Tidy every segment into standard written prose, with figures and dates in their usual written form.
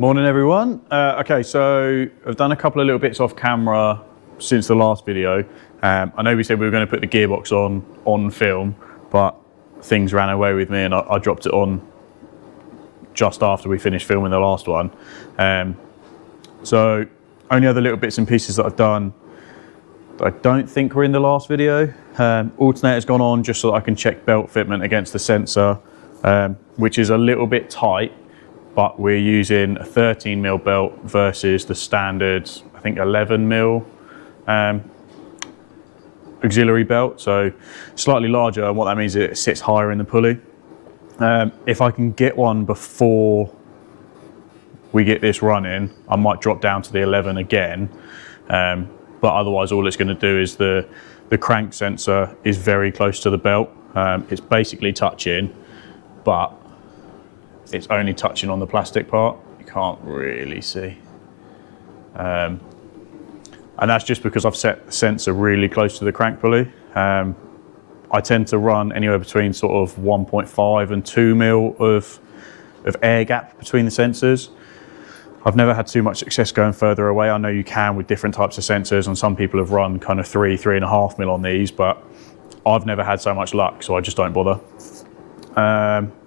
Morning everyone. Okay, so I've done a couple of little bits off camera since the last video. I know we said we were going to put the gearbox on film, but things ran away with me and I dropped it on just after we finished filming the last one. So only other little bits and pieces that I've done that I don't think were in the last video. Alternator's gone on just so that I can check belt fitment against the sensor, which is a little bit tight, but we're using a 13mm belt versus the standard, I think 11mm auxiliary belt, so slightly larger, and what that means is it sits higher in the pulley. If I can get one before we get this running, I might drop down to the 11 again, but otherwise all it's going to do is the crank sensor is very close to the belt. It's basically touching, but it's only touching on the plastic part. You can't really see. And that's just because I've set the sensor really close to the crank pulley. I tend to run anywhere between sort of 1.5 and 2 mil of air gap between the sensors. I've never had too much success going further away. I know you can with different types of sensors, and some people have run kind of 3.5 mil on these, but I've never had so much luck, so I just don't bother.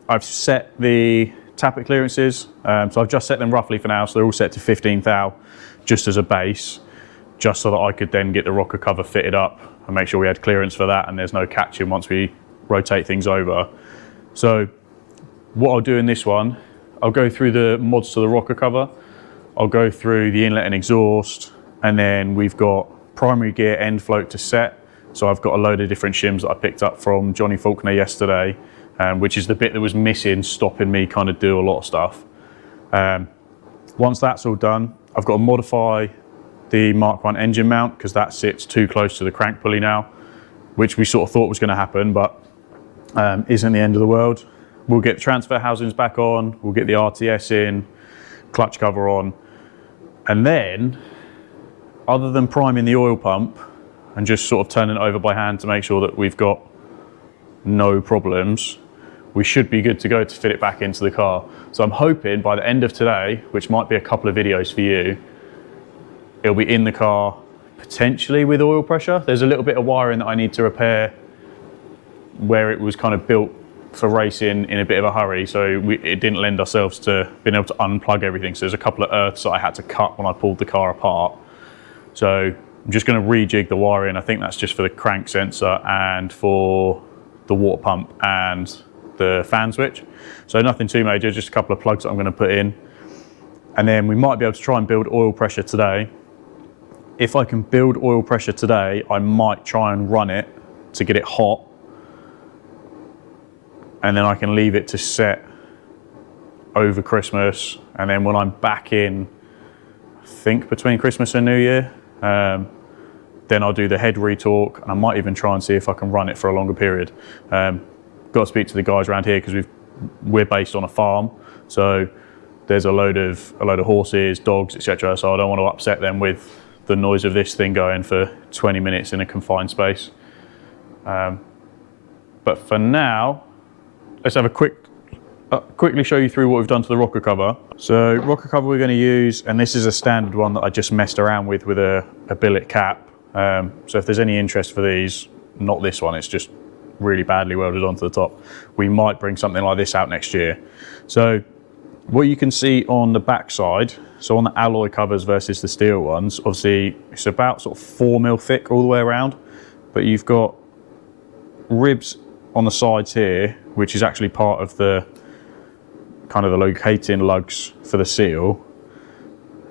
I've set the tappet clearances, so I've just set them roughly for now, so they're all set to 15 thou just as a base, just so that I could then get the rocker cover fitted up and make sure we had clearance for that and there's no catching once we rotate things over. So what I'll do in this one, I'll go through the mods to the rocker cover, I'll go through the inlet and exhaust, and then we've got primary gear end float to set. So I've got a load of different shims that I picked up from Johnny Faulkner yesterday, which is the bit that was missing, stopping me kind of do a lot of stuff. Once that's all done, I've got to modify the Mark 1 engine mount because that sits too close to the crank pulley now, which we sort of thought was going to happen, but isn't the end of the world. We'll get the transfer housings back on, we'll get the RTS in, clutch cover on, and then, other than priming the oil pump and just sort of turning it over by hand to make sure that we've got no problems, we should be good to go to fit it back into the car. So I'm hoping by the end of today, which might be a couple of videos for you, it'll be in the car, potentially with oil pressure. There's a little bit of wiring that I need to repair where it was kind of built for racing in a bit of a hurry, so it didn't lend ourselves to being able to unplug everything. So there's a couple of earths that I had to cut when I pulled the car apart. So I'm just going to rejig the wiring. I think that's just for the crank sensor and for the water pump and the fan switch. So nothing too major, just a couple of plugs that I'm going to put in. And then we might be able to try and build oil pressure today. If I can build oil pressure today, I might try and run it to get it hot. And then I can leave it to set over Christmas. And then when I'm back in, I think between Christmas and New Year, then I'll do the head retorque, and I might even try and see if I can run it for a longer period. Got to speak to the guys around here because we're based on a farm, so there's a load of horses, dogs, etc. So I don't want to upset them with the noise of this thing going for 20 minutes in a confined space. But for now, let's have a quickly show you through what we've done to the rocker cover. So rocker cover we're going to use, and this is a standard one that I just messed around with a billet cap. So if there's any interest for these, not this one, it's just really badly welded onto the top. We might bring something like this out next year. So what you can see on the back side, so on the alloy covers versus the steel ones, obviously it's about sort of 4 mil thick all the way around, but you've got ribs on the sides here, which is actually part of the kind of the locating lugs for the seal.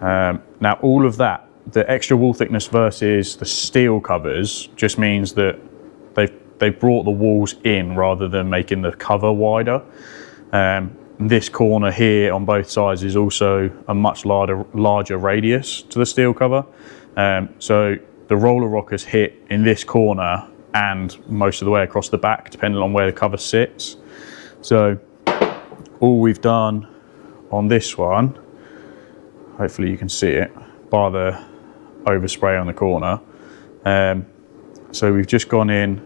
Now all of that, the extra wall thickness versus the steel covers, just means that they've brought the walls in rather than making the cover wider. This corner here on both sides is also a much larger radius to the steel cover. So the roller rockers hit in this corner and most of the way across the back, depending on where the cover sits. So all we've done on this one, hopefully you can see it, bar the overspray on the corner. So we've just gone in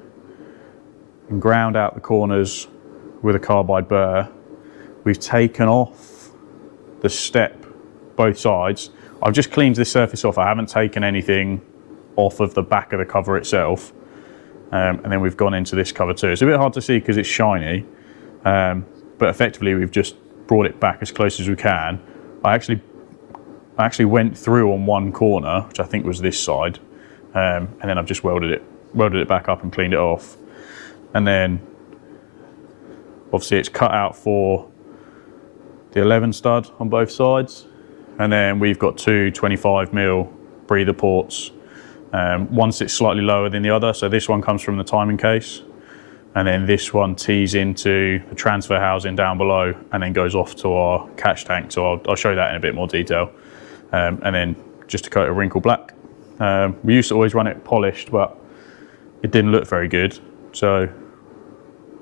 and ground out the corners with a carbide burr. We've taken off the step both sides. I've just cleaned this surface off. I haven't taken anything off of the back of the cover itself. And then we've gone into this cover too. It's a bit hard to see because it's shiny, but effectively we've just brought it back as close as we can. I actually went through on one corner, which I think was this side, and then I've just welded it back up and cleaned it off. And then obviously it's cut out for the 11 stud on both sides, and then we've got two 25mm breather ports. One sits slightly lower than the other, so this one comes from the timing case, and then this one tees into the transfer housing down below and then goes off to our catch tank. So I'll show that in a bit more detail. And then just to coat it wrinkle black. We used to always run it polished, but it didn't look very good. So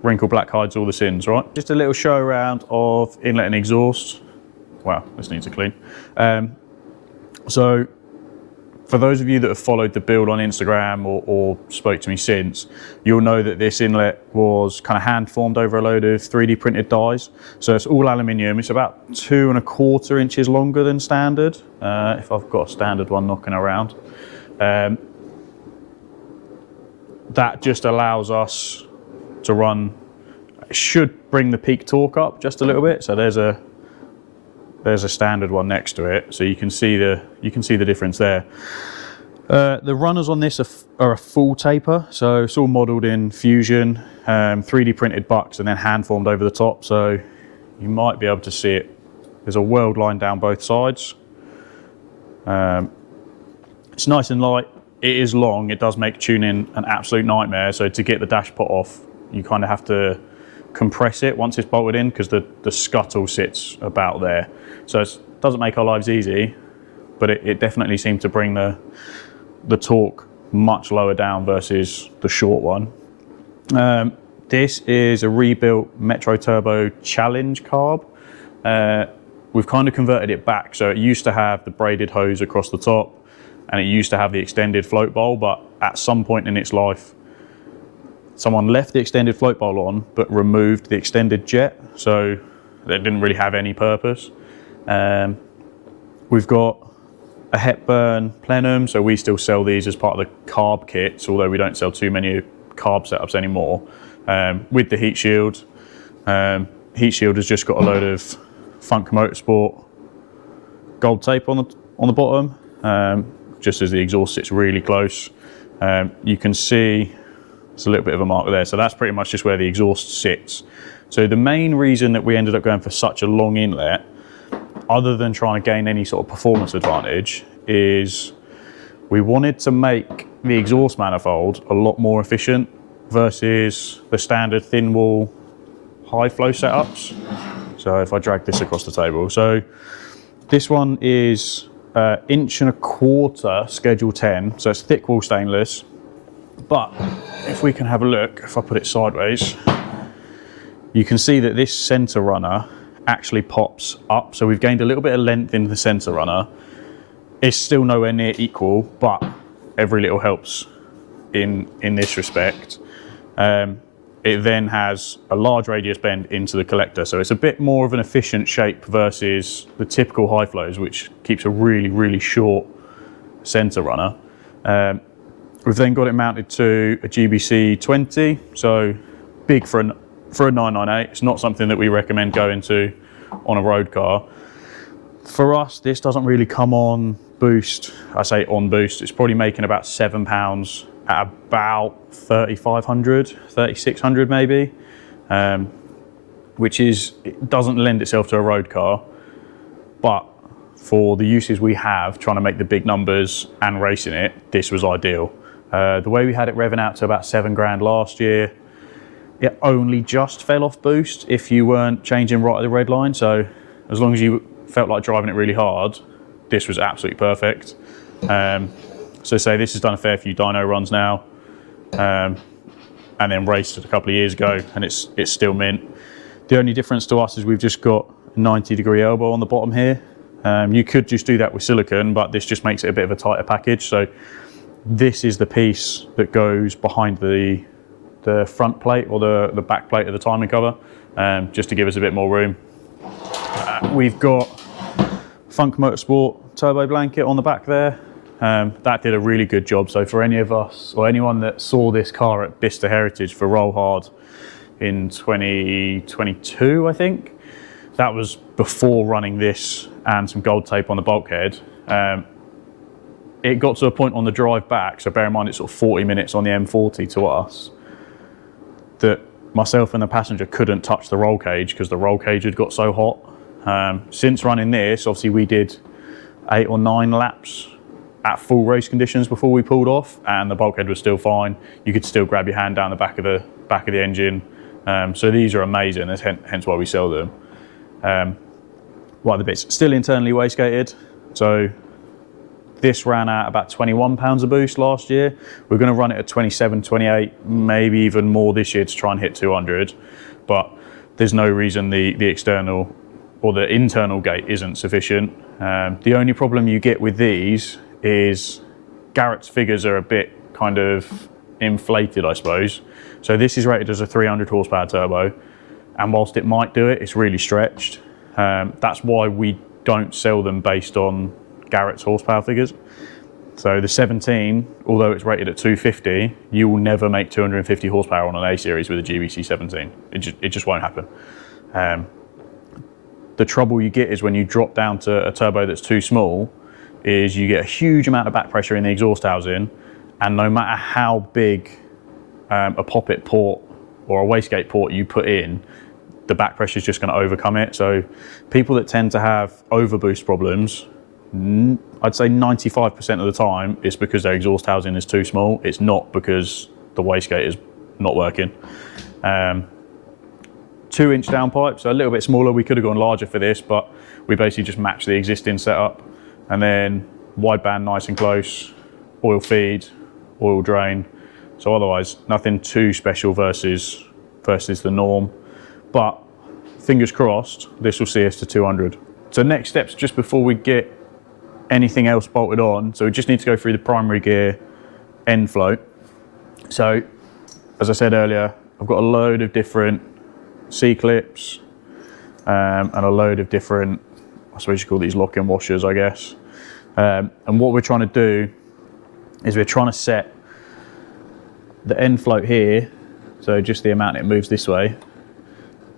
wrinkle black hides all the sins, right? Just a little show around of inlet and exhaust. Wow, this needs a clean. So for those of you that have followed the build on Instagram or spoke to me since, you'll know that this inlet was kind of hand formed over a load of 3D printed dies. So it's all aluminium. It's about 2¼ inches longer than standard, if I've got a standard one knocking around. That just allows us to run, it should bring the peak torque up just a little bit. So there's a standard one next to it, so you can see the difference there. The runners on this are a full taper, so it's all modelled in Fusion, 3D printed bucks, and then hand formed over the top. So you might be able to see it. There's a weld line down both sides. It's nice and light. It is long. It does make tuning an absolute nightmare. So to get the dash pot off, you kind of have to compress it once it's bolted in, because the scuttle sits about there. So it doesn't make our lives easy, but it definitely seemed to bring the torque much lower down versus the short one. This is a rebuilt Metro Turbo Challenge carb. We've kind of converted it back. So it used to have the braided hose across the top, and it used to have the extended float bowl, but at some point in its life, someone left the extended float bowl on, but removed the extended jet. So it didn't really have any purpose. We've got a Hepburn plenum, so we still sell these as part of the carb kits, although we don't sell too many carb setups anymore. With the heat shield. Heat shield has just got a load of Funk Motorsport gold tape on the bottom, just as the exhaust sits really close. You can see there's a little bit of a mark there, so that's pretty much just where the exhaust sits. So the main reason that we ended up going for such a long inlet, other than trying to gain any sort of performance advantage, is we wanted to make the exhaust manifold a lot more efficient versus the standard thin wall high flow setups. So if I drag this across the table, so this one is 1¼ inch Schedule 10, so it's thick wall stainless. But if we can have a look, if I put it sideways, you can see that this center runner actually pops up. So we've gained a little bit of length in the center runner. It's still nowhere near equal, but every little helps in this respect. It then has a large radius bend into the collector, so it's a bit more of an efficient shape versus the typical high flows, which keeps a really, really short center runner. We've then got it mounted to a GBC 20, so big for a 998. It's not something that we recommend going to on a road car. For us, this doesn't really come on boost. I say on boost, it's probably making about 7 pounds at about 3,500, 3,600 maybe, which it doesn't lend itself to a road car, but for the uses we have, trying to make the big numbers and racing it, this was ideal. The way we had it revving out to about 7 grand last year, it only just fell off boost if you weren't changing right at the red line. So as long as you felt like driving it really hard, this was absolutely perfect. So say this has done a fair few dyno runs now, and then raced it a couple of years ago, and it's still mint. The only difference to us is we've just got a 90-degree elbow on the bottom here. You could just do that with silicone, but this just makes it a bit of a tighter package. So this is the piece that goes behind the front plate or the back plate of the timing cover, just to give us a bit more room. We've got Funk Motorsport turbo blanket on the back there. That did a really good job. So for any of us or anyone that saw this car at Bicester Heritage for Roll Hard in 2022, I think, that was before running this and some gold tape on the bulkhead. It got to a point on the drive back, so bear in mind it's sort of 40 minutes on the M40 to us, that myself and the passenger couldn't touch the roll cage because the roll cage had got so hot. Since running this, obviously we did 8 or 9 laps at full race conditions before we pulled off, and the bulkhead was still fine. You could still grab your hand down the back of the engine. So these are amazing, hence why we sell them. What are the bits? Still internally wastegated. So this ran at about 21 pounds a boost last year. We're going to run it at 27, 28, maybe even more this year to try and hit 200. But there's no reason the external or the internal gate isn't sufficient. The only problem you get with these is Garrett's figures are a bit kind of inflated, I suppose. So this is rated as a 300 horsepower turbo, and whilst it might do it, it's really stretched. That's why we don't sell them based on Garrett's horsepower figures. So the 17, although it's rated at 250, you will never make 250 horsepower on an A series with a GBC 17. It just won't happen. The trouble you get is when you drop down to a turbo that's too small, is you get a huge amount of back pressure in the exhaust housing, and no matter how big a poppet port or a wastegate port you put in, the back pressure is just going to overcome it. So people that tend to have overboost problems, I'd say 95% of the time it's because their exhaust housing is too small. It's not because the wastegate is not working. 2-inch downpipe, so a little bit smaller. We could have gone larger for this, but we basically just matched the existing setup. And then wideband nice and close, oil feed, oil drain. So otherwise, nothing too special versus the norm. But fingers crossed, this will see us to 200. So next steps, just before we get anything else bolted on, so we just need to go through the primary gear end float. So as I said earlier, I've got a load of different C-clips and a load of different, I suppose you call these lock-in washers, I guess. And what we're trying to do is we're trying to set the end float here, so just the amount it moves this way,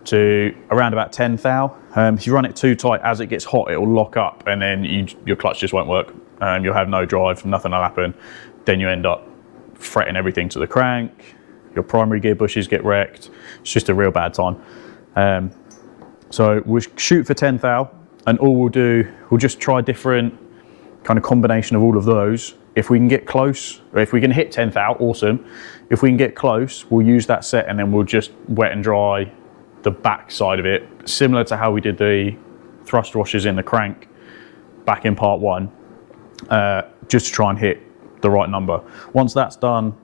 to around about 10 thou. If you run it too tight, as it gets hot, it will lock up, and then your clutch just won't work. You'll have no drive, nothing will happen. Then you end up fretting everything to the crank. Your primary gear bushes get wrecked. It's just a real bad time. So we'll shoot for 10 thou, and all we'll do, we'll just try different kind of combination of all of those. If we can get close, or if we can hit 10 thou, awesome. If we can get close, we'll use that set, and then we'll just wet and dry the back side of it, similar to how we did the thrust washers in the crank back in part 1, just to try and hit the right number. Once that's done,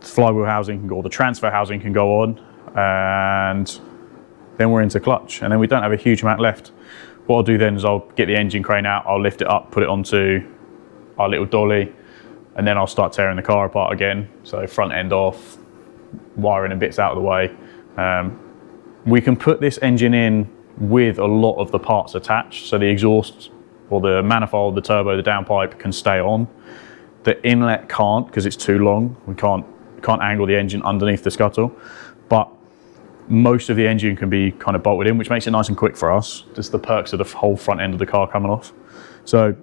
the flywheel housing can go, or the transfer housing can go on, and then we're into clutch, and then we don't have a huge amount left. What I'll do then is I'll get the engine crane out, I'll lift it up, put it onto our little dolly, and then I'll start tearing the car apart again. So front end off, wiring and bits out of the way. We can put this engine in with a lot of the parts attached, so the exhaust or the manifold, the turbo, the downpipe can stay on. The inlet can't because it's too long. We can't angle the engine underneath the scuttle, but most of the engine can be kind of bolted in, which makes it nice and quick for us. Just the perks of the whole front end of the car coming off. So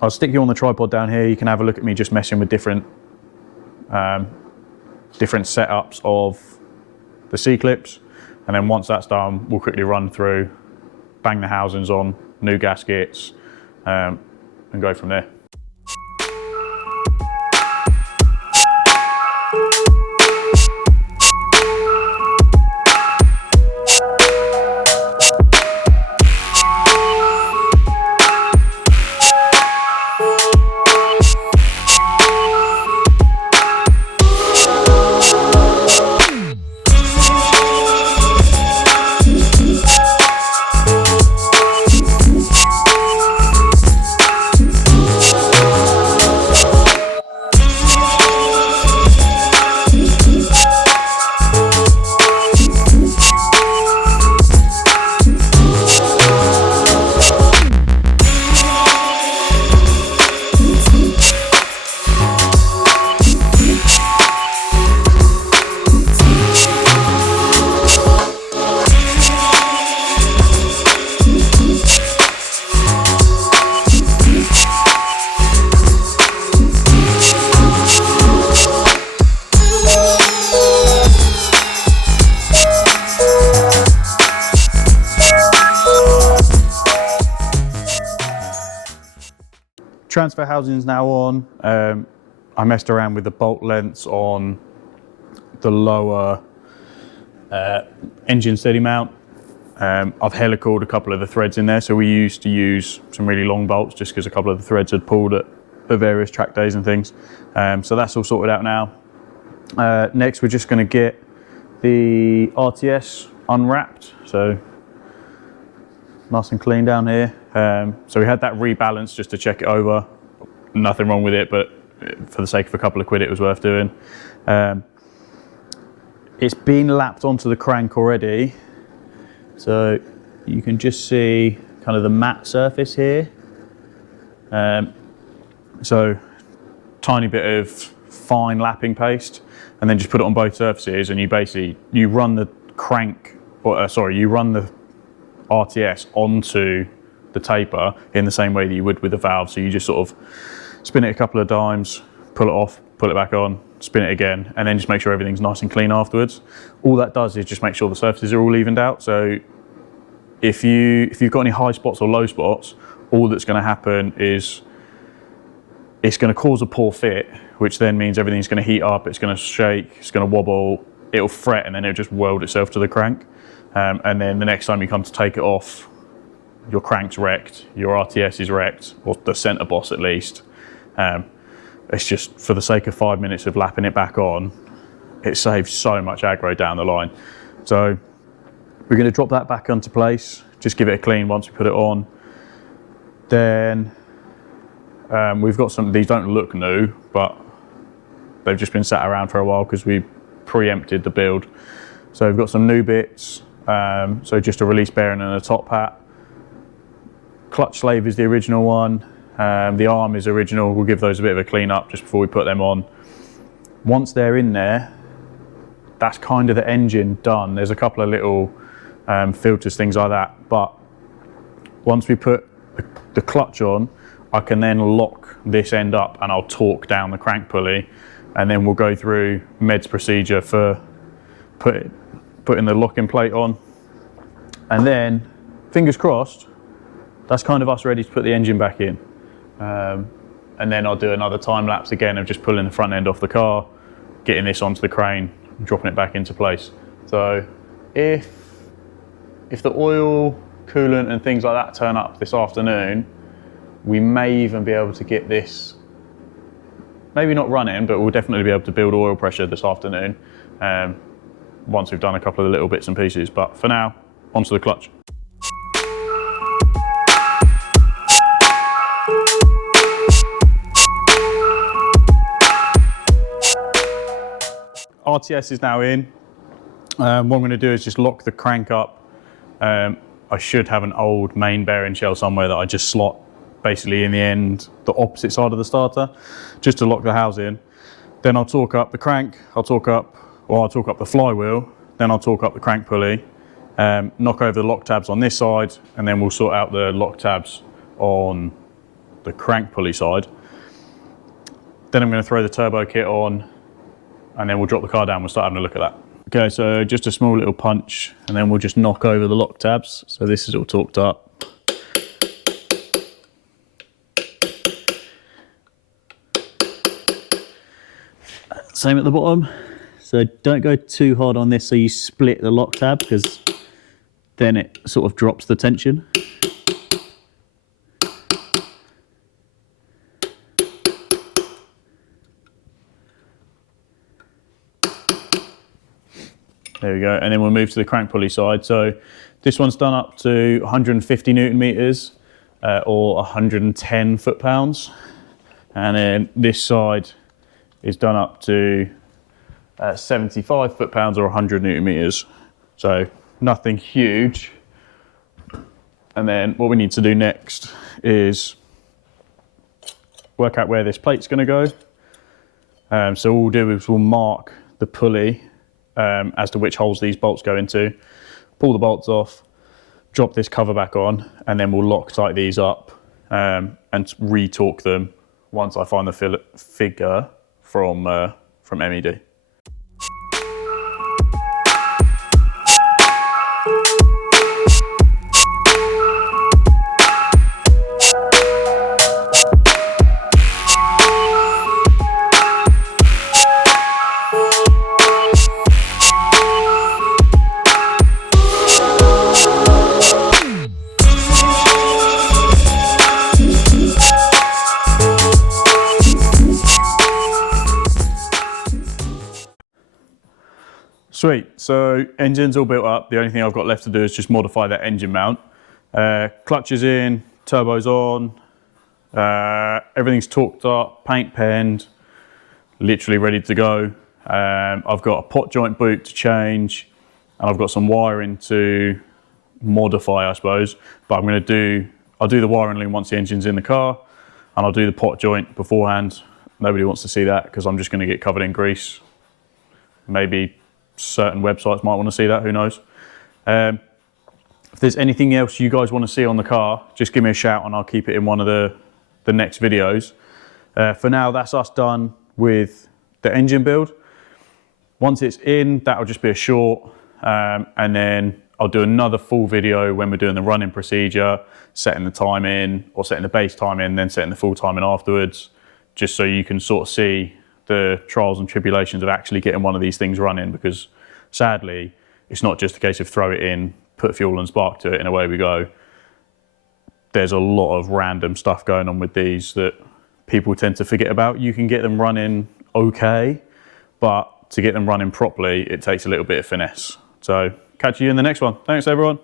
I'll stick you on the tripod down here. You can have a look at me just messing with different setups of the C-clips. And then once that's done, we'll quickly run through, bang the housings on, new gaskets, and go from there. Transfer housing is now on. I messed around with the bolt lengths on the lower engine steady mount. I've helicaled a couple of the threads in there, so we used to use some really long bolts just because a couple of the threads had pulled at various track days and things. So that's all sorted out now. Next, we're just going to get the RTS unwrapped, so nice and clean down here. So we had that rebalanced just to check it over. Nothing wrong with it, but for the sake of a couple of quid, it was worth doing. It's been lapped onto the crank already, so you can just see kind of the matte surface here. So tiny bit of fine lapping paste, and then just put it on both surfaces, and you run the crank, or you run the RTS onto the taper in the same way that you would with the valve. So you just sort of spin it a couple of times, pull it off, pull it back on, spin it again, and then just make sure everything's nice and clean afterwards. All that does is just make sure the surfaces are all evened out. So if you've got any high spots or low spots, all that's going to happen is it's going to cause a poor fit, which then means everything's going to heat up, it's going to shake, it's going to wobble, it'll fret, and then it'll just weld itself to the crank. And then the next time you come to take it off, your crank's wrecked, your RTS is wrecked, or the centre boss at least. It's just for the sake of 5 minutes of lapping it back on, it saves so much aggro down the line. So we're going to drop that back onto place, just give it a clean once we put it on. Then we've got some, these don't look new, but they've just been sat around for a while because we preempted the build. So we've got some new bits, so just a release bearing and a top hat. Clutch slave is the original one. The arm is original. We'll give those a bit of a clean up just before we put them on. Once they're in there, that's kind of the engine done. There's a couple of little filters, things like that. But once we put the clutch on, I can then lock this end up and I'll torque down the crank pulley, and then we'll go through Med's procedure for putting the locking plate on. And then, fingers crossed, that's kind of us ready to put the engine back in. And then I'll do another time lapse again of just pulling the front end off the car, getting this onto the crane, and dropping it back into place. So if the oil, coolant and things like that turn up this afternoon, we may even be able to get this, maybe not running, but we'll definitely be able to build oil pressure this afternoon once we've done a couple of the little bits and pieces. But for now, onto the clutch. RTS is now in. What I'm going to do is just lock the crank up. I should have an old main bearing shell somewhere that I just slot basically in the end, the opposite side of the starter, just to lock the housing. Then I'll torque up the crank, I'll torque up the flywheel, then I'll torque up the crank pulley, knock over the lock tabs on this side, and then we'll sort out the lock tabs on the crank pulley side. Then I'm going to throw the turbo kit on, and then we'll drop the car down, we'll start having a look at that. Okay, so just a small little punch, and then we'll just knock over the lock tabs. So this is all torqued up. Same at the bottom. So don't go too hard on this so you split the lock tab, because then it sort of drops the tension. There we go, and then we'll move to the crank pulley side. So this one's done up to 150 Newton meters or 110 foot-pounds. And then this side is done up to 75 foot-pounds or 100 Newton meters. So nothing huge. And then what we need to do next is work out where this plate's gonna go. So all we'll do is we'll mark the pulley as to which holes these bolts go into, pull the bolts off, drop this cover back on, and then we'll Loctite these up and re-torque them once I find the figure from MED. Sweet, so engine's all built up. The only thing I've got left to do is just modify that engine mount. Clutch is in, turbo's on, everything's torqued up, paint penned, literally ready to go. I've got a pot joint boot to change, and I've got some wiring to modify, I suppose. But I'll do the wiring loom once the engine's in the car, and I'll do the pot joint beforehand. Nobody wants to see that because I'm just going to get covered in grease. Maybe certain websites might want to see that, who knows. If there's anything else you guys want to see on the car, just give me a shout and I'll keep it in one of the next videos. For now, that's us done with the engine build. Once it's in, that'll just be a short, and then I'll do another full video when we're doing the running procedure, setting the time in, or setting the base time in, then setting the full time in afterwards, just so you can sort of see the trials and tribulations of actually getting one of these things running, because sadly, it's not just a case of throw it in, put fuel and spark to it, and away we go. There's a lot of random stuff going on with these that people tend to forget about. You can get them running okay, but to get them running properly, it takes a little bit of finesse. So catch you in the next one. Thanks, everyone.